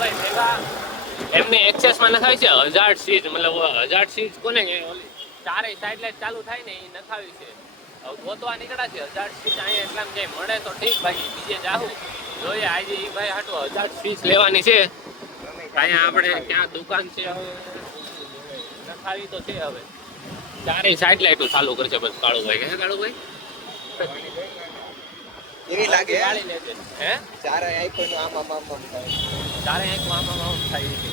કાળુભાઈ ભેગા એમને એક્સેસમાં નખાવી છે 1000 સીટ, મતલબ 1000 સીટ કોને કે ચારેય સાઈડ લાઈટ ચાલુ થાય ને એ નખાવી છે. ગોતવા નીકળ્યા છે 1000 સીટ અહીંયા એટલામાં ક્યાંય મળે તો ઠીક, બાકી બીજે જાહું જોઈએ. આજે એ ભાઈ હાટું 1000 સીટ લેવાની છે. અહીંયા આપણે ક્યાં દુકાન છે હવે નખાવી તો છે. હવે ચારેય સાઈડ લાઈટો ચાલુ કરશે બસ કાળુભાઈ. હે કાળુભાઈ એવી લાગે ગાડી લેજે. હે ચારે આઈફોન આમ થાય. ચારે એક આમ થાય છે.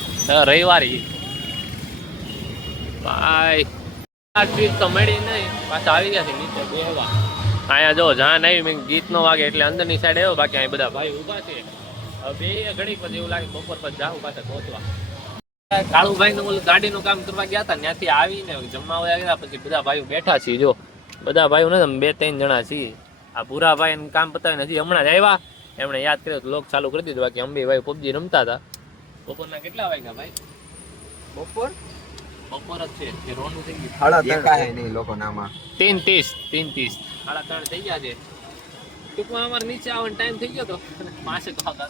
રવિવારી ભાઈ આ ચીજ તો મળી નહીં, પાછા આવી ગયા છે નીચે બેહવા. અહીંયા જો જાન આવી મેં ગીતનો વાગે એટલે અંદરની સાઈડ આવ્યો, બાકી અહીં બધા ભાઈ ઊભા છે. હવે બે ઘડીક પછી એવું લાગે બપોર પછી જાઉં પાછા ગોતવા. કાળુભાઈ નું ગાડીનું કામ કરવા ગયા હતા, ત્યાંથી આવીને જમવા આવ્યા પછી બધા ભાઈઓ બેઠા છીએ. જો બધા ભાઈઓ ને 2-3 જણા છીએ. આ ભૂરા ભાઈ કામ પતાવીને હજી હમણાં જ આવ્યા, એમણે યાદ કર્યો તો લોક ચાલુ કરી દીધું. બાકી અંબે ભાઈ પબજી રમતા હતા. બપોરના કેટલા વાગ્યા ભાઈ? બપોર જ છે. રોનું થઈ ગયું દેખાય નહીં લોકો નામાં 3:30 3:30 થઈ ગયા છે. ટૂંકમાં અમારે નીચે આવવાનો ટાઈમ થઈ ગયો તો પાસે તો આવતા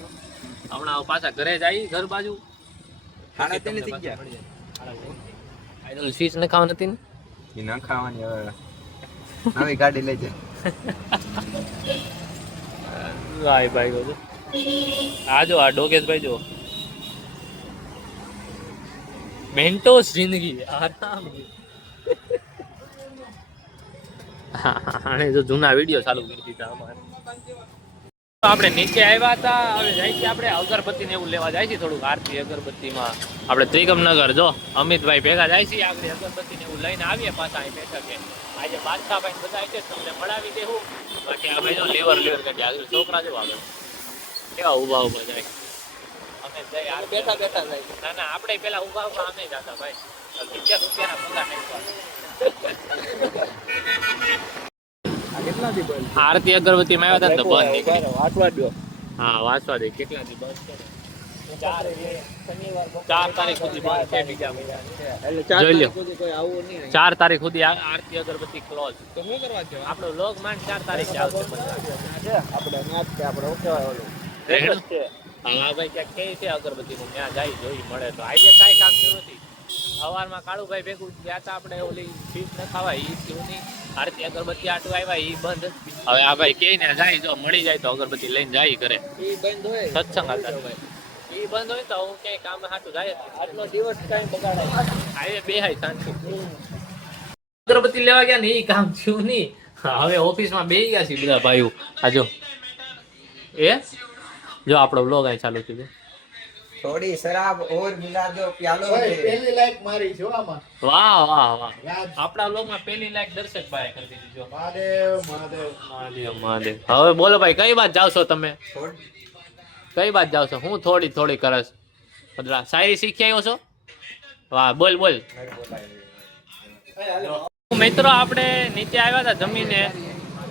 હમણાં પાછા ઘરે જાય ઘર બાજુ 3:30 થઈ ગયા. આઈડલ સ્વીચ ન ખાવા નથી ને એ ન ખાવાની હવે નવી ગાડી લઈ જાય. ભાઈ ભાઈ આ જો આ ડોગેશભાઈ જો મેન્ટોસ જિંદગી આરામ. આને જો જૂના વિડીયો ચાલુ કરી દીધા અમારે. આપણે નીચે આવ્યા હતા, હવે જાય છે આપણે અગરબત્તી ને એવું લેવા જાય છે થોડુંક આરતી અગરબત્તીમાં. આપણે ત્રિગમનગર જો અમિતભાઈ ભેગા જાય છે, આપણે અગરબત્તી ને એવું લઈને આવીએ પાછા અહીં બેઠકે. આજે બાદશાહભાઈ બધા છે તમને મળાવી દેવું. બાકી આ ભાઈ જો લીવર કરી આગળ છોકરા જો આગળ કેવા ઊભા જાય. અમે જઈ બેઠા જાય. ના આપણે પેલા ઊભા અમે જતા ભાઈ. 70 રૂપિયાના પગાર આરતી અગરબત્તી માં આવ્યા હતા ને તો બંધ વાંચવા દો. હા વાંચવા દે. કેટલા દી બંધ છે? 4 તારીખ સુધી બંધ છે. બીજા જોઈ લો 4 તારીખ સુધી આરતી અગરબત્તી ક્લોઝ. તો શું કરવા છે આપણો લોગ માંડ 4 તારીખ આવશે. હા ભાઈ ક્યાંક કે છે અગરબત્તી નું ત્યાં જાય જોઈ મળે તો. આજે કાંઈ કામ થયું નથી. સવારમાં કાળુભાઈ ભેગું ગયા હતા આપણે, ઓલી ફીસ ન ખાવા ઈ થયું નહીં. આરતી અગરબત્તી આટું આવ્યા ઈ બંધ. હવે આ ભાઈ કે ને જાય જો મળી જાય તો અગરબત્તી લઈને જાય કરે. ઈ બંધ હોય સત્સંગ હતા ભાઈ. ઈ બંધ હોય તો હું ક્યાંય કામ હાટું જાય. આટલો દિવસ ટાઈમ બગાડાય. હાઈવે બેહાય શાંતિ. અગરબત્તી લેવા ગયા ને ઈ કામ થયું નહીં. હવે ઓફિસમાં બેસી ગયા છે બધા ભાઈઓ. આ જો જો આપણો બ્લોગ અહીં ચાલુ થયો. થોડી શરાબ ઓર મિલા દો પ્યાલો. પહેલી લાઈક મારી જો આમાં. વાહ વાહ વાહ. આપણા બ્લોગમાં પહેલી લાઈક દર્શકભાઈ કરી દીધી જો. મહાદેવ. હવે બોલો ભાઈ કઈ બાજુ જાવ છો તમે? કઈ બાજુ જાવ છો? હું થોડી કરસ. શાયરી શીખી આવ્યો છો? વાહ બોલ. મિત્રો આપણે નીચે આવ્યા હતા જમીને.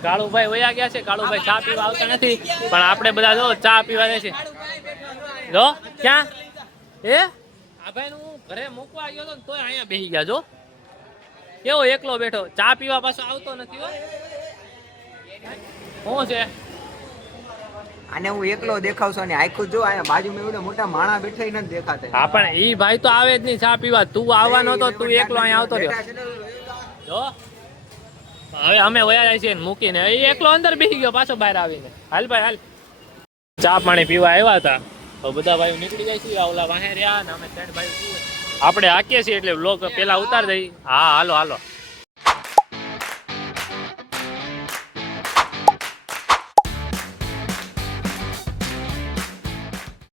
કાળુભાઈ વયા ગયા છે. કાળુભાઈ ચા પીવા આવતા નથી, પણ આપણે બધા જો ચા પીવા જાય છે. જો ક્યાં આ ભાઈ નું ઘરે મૂકવા ગયો તો તોય અહીંયા બેસી ગયા. જો કેવો એકલો બેઠો, ચા પીવા પાછો આવતો નથી. શું છે આને હું એકલો દેખાવશો ને આખું જો અહીંયા બાજુમાં એવડા મોટા માણા બેઠા નથી દેખાતા. હા પણ ઈ ભાઈ તો આવે જ નહીં ચા પીવા. તું આવવાનો તો તું એકલો અહીંયા આવતો રહ્યો. જો હવે અમે વયા જાય છે મૂકીને. એ એકલો અંદર બેસી ગયો પાછો બહાર આવીને. હાલ ભાઈ હાલ. ચા પાણી પીવા આવ્યા હતા તો બધા ભાઈઓ નીકળી જાય છે. ઓલા વાહે રહ્યા ને અમે 3 ભાઈઓ આપણે હાકીએ છીએ એટલે વ્લોગ પેલા ઉતાર દઈ. હા હાલો.